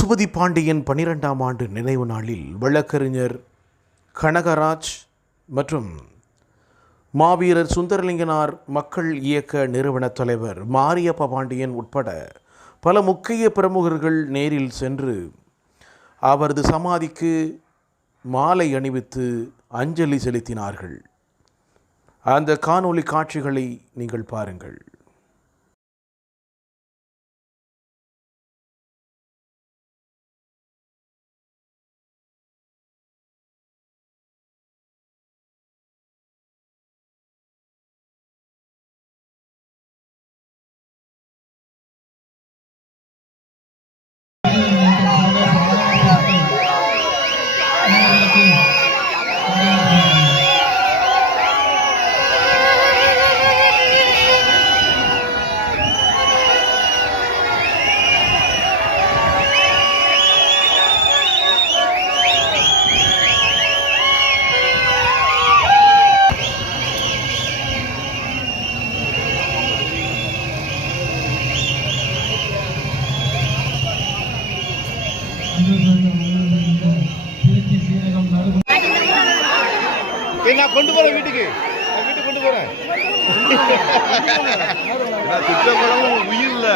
பசுபதி பாண்டியன் பன்னிரெண்டாம் ஆண்டு நினைவு நாளில் வழக்கறிஞர் கனகராஜ் மற்றும் மாவீரர் சுந்தரலிங்கனார் மக்கள் இயக்க நிறுவனத் தலைவர் மாரியப்ப பாண்டியன் உட்பட பல முக்கிய பிரமுகர்கள் நேரில் சென்று அவரது சமாதிக்கு மாலை அணிவித்து அஞ்சலி செலுத்தினார்கள். அந்த காணொளி காட்சிகளை நீங்கள் பாருங்கள். கொண்டு போறேன் வீட்டுக்கு. வீட்டுக்கு கொண்டு போறேன். நான் திட்டப்படமும் உயிர் இல்ல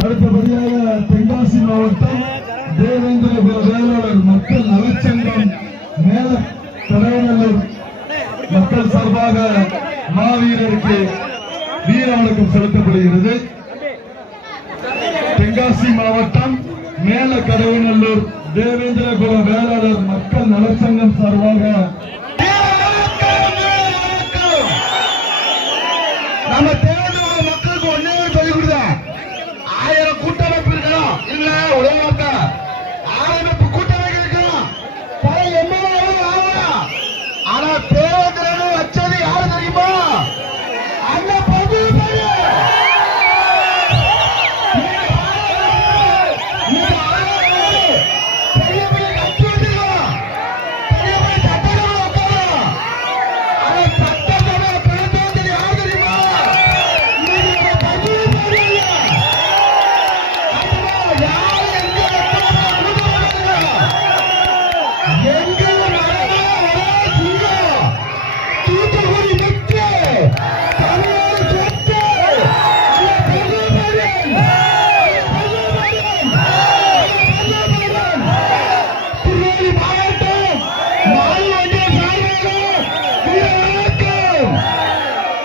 அடுத்தபடியாக தென்காசி மாவட்டம் தேவேந்திரபுர வேளாளர் மக்கள் நலச்சங்கம் மேல தலைவநல்லூர் மக்கள் சார்பாக மாவீரருக்கு வீர வணக்கம் செலுத்தப்படுகிறது. தென்காசி மாவட்டம் மேல கடவுநல்லூர் தேவேந்திரகுல வேளாளர் மக்கள் நலச்சங்கம் சார்பாக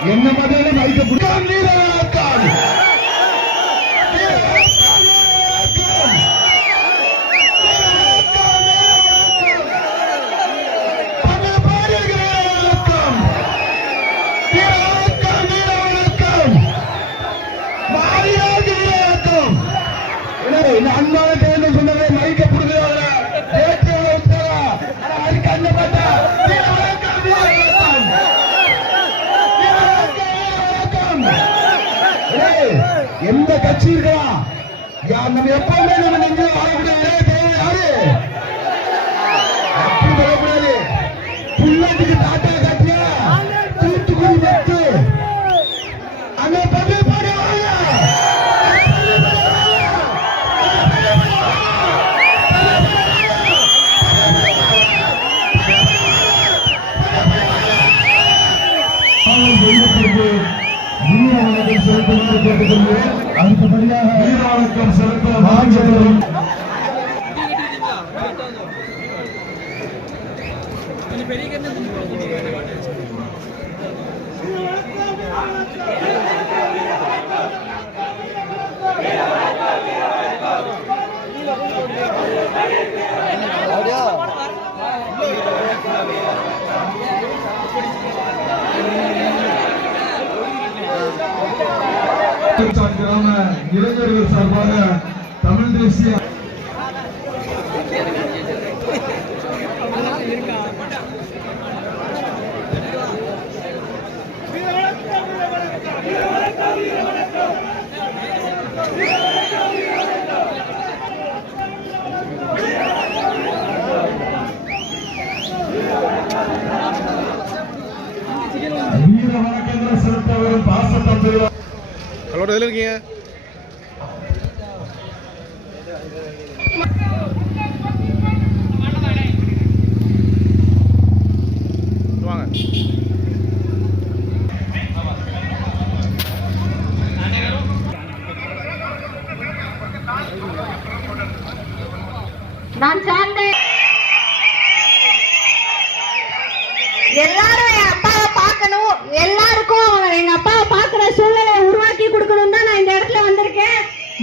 यांना मधायला पाहिजे எந்த கட்சி இருக்கலாம் நம்ம எப்பவுமே நம்ம நெஞ்சு ஆகக்கூடிய ஒரே யாரு? அப்படி சொல்லக்கூடாது. புள்ளத்துக்கு தாத்தா காட்டியா? தூத்துக்குடி பத்து. அங்க கேட்டுக்கொள்கிறேன் அடுத்தபடியாக வீரவணக்கம் செலுத்த மாநிலம் கிராம இளைஞர்கள் சார்பாக தமிழ் தேசிய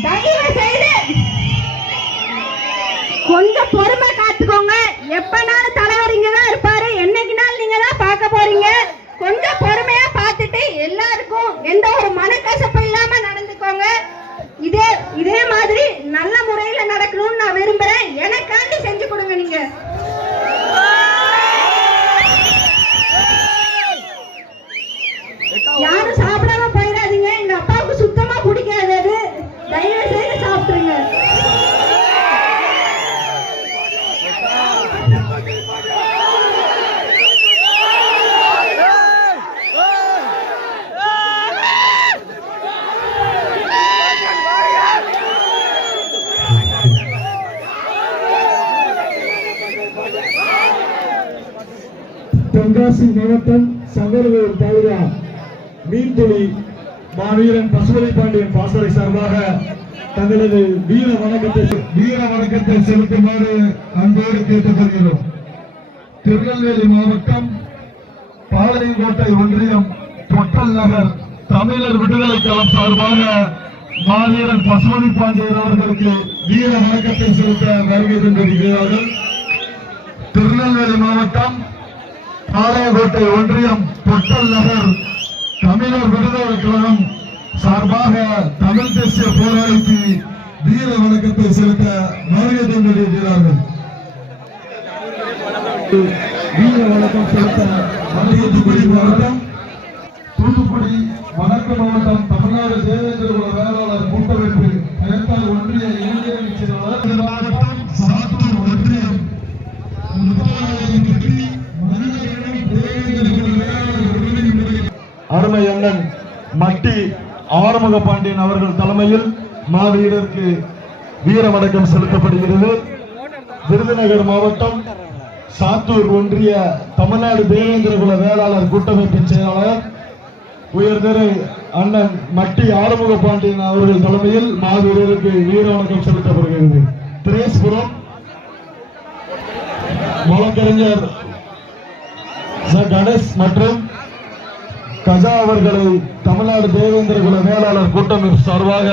தயவு செய்து கொஞ்சம் பொறுமை காத்துக்கோங்க. எப்பனாலும் தென்காசி மாவட்டம் சங்கரவேல் தாலுகா மீன்துளி மாவீரன் பசுபதி பாண்டியன் பாசறை சார்பாக தங்களது வீர வணக்கத்தை வீர வணக்கத்தை செலுத்துமாறு அன்போடு கேட்டுக்கொள்கிறோம். திருநெல்வேலி மாவட்டம் பாளையங்கோட்டை ஒன்றியம் பொட்டல் நகர் தமிழர் விடுதலை களம் சார்பாக மாவீரன் பசுமதி பாண்டியன் அவர்களுக்கு வீர வணக்கத்தை செலுத்த வருகை தந்திருக்கிறார்கள். திருநெல்வேலி மாவட்டம் பாளையங்கோட்டை ஒன்றியம் பொட்டல் நகர் தமிழர் விடுதலை கழகம் சார்பாக தமிழ் தேசிய போராளிக்கு வீர வணக்கத்தை செலுத்த வருகை தந்திருக்கிறார்கள் வீர வணக்கம் செலுத்த தூத்துக்குடி மாவட்டம் தூத்துக்குடி வடக்கு மாவட்டம் தமிழ்நாடு தேவேந்திர குல வேளாளர் கூட்டமைப்பு பெயர்த்தால் ஒன்றிய இளைஞரணி செயலாளர் மாவட்டம் சாத்தூர் ஒன்றியம் அருமை அண்ணன் மட்டி ஆறுமுக பாண்டியன் அவர்கள் தலைமையில் மாவீரருக்கு வீர வணக்கம் செலுத்தப்படுகிறது. விருதுநகர் மாவட்டம் சாத்தூர் ஒன்றிய தமிழ்நாடு தேவேந்திர குல வேளாளர் கூட்டமைப்பின் செயலாளர் உயர்திரு அண்ணன் மட்டி ஆறுமுக பாண்டியன் அவர்கள் தலைமையில் மாவீரருக்கு வீர வணக்கம் செலுத்தப்படுகிறது. திரேஸ்புரம் வழக்கறிஞர் கணேஷ் மற்றும் கஜா அவர்களை தமிழ்நாடு தேவேந்திர குல மேலாளர் கூட்டமைப்பு சார்பாக